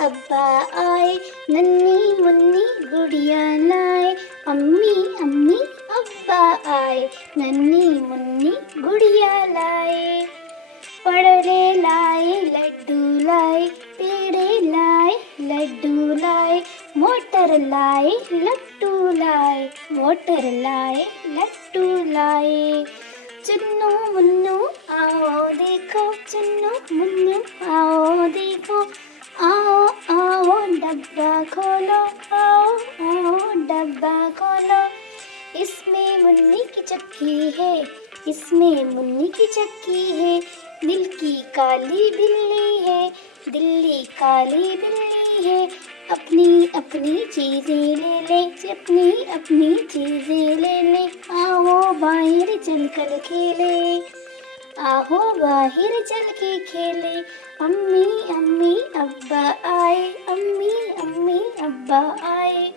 अब्बा आए, नन्ही मुन्नी गुड़िया लाए। अम्मी अम्मी अब्बा आए, नन्ही मुन्नी गुड़िया लाए। पड़े लाए लड्डू लाए, पेड़े लाए लड्डू लाए। मोटर लाए लट्टू लाए, मोटर लाए लट्टू लाए। चुन्नू मुन्नू आओ देखो, चुन्नू मुन्नू आओ देखो। आओ आओ डब्बा खोलो, आओ आओ डब्बा खोलो। इसमें मुन्नी की चक्की है, इसमें मुन्नी की चक्की है। दिल की काली बिल्ली है, दिल्ली काली बिल्ली है। अपनी अपनी चीजें ले ले, अपनी अपनी चीजें ले ले। आओ बाहर चल कर खेले, आओ बाहर चल के खेले। अम्मी अम्मी अब्बा आए, अम्मी अम्मी अब्बा आए।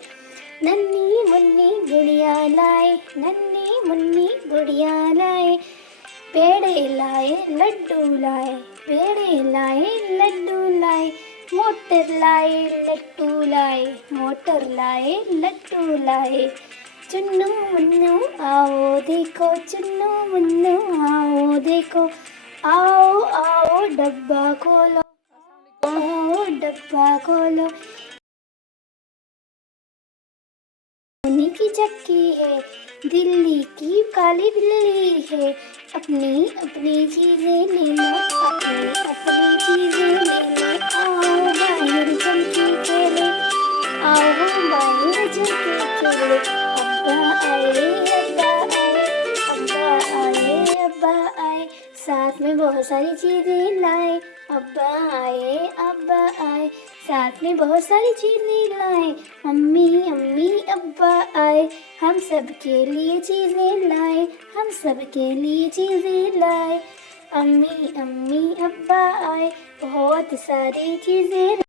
नन्ही मुन्नी गुड़िया लाए, नन्ही मुन्नी गुड़िया लाए। पेड़े लाए लड्डू लाए, पेड़े लाए लड्डू लाए। मोटर लाए लट्टू लाए, मोटर लाए लट्टू लाए। चुन्नू मुन्नू आओ देखो, चुन्नू मुन्नू आओ देखो। आओ आओ डब्बा खोलो, आओ डब्बा खोलो। मुन्नी की चक्की है, दिल्ली की काली बिल्ली है। अपनी अपनी चीजें ले लो, अपनी अपनी चीजें ले लो। आओ बाहर चल के खेले, आओ बाहर चल के खेले। अब्बा आए, अब्बा आए, अब्बा आए, अब्बा आए। साथ में बहुत सारी चीजें लाए। अब्बा आए, अब्बा आए, साथ में बहुत सारी चीजें लाए। अम्मी अम्मी अब्बा आए, हम सब के लिए चीजें लाए, हम सब के लिए चीजें लाए। अम्मी अम्मी अब्बा आए, बहुत सारी चीजें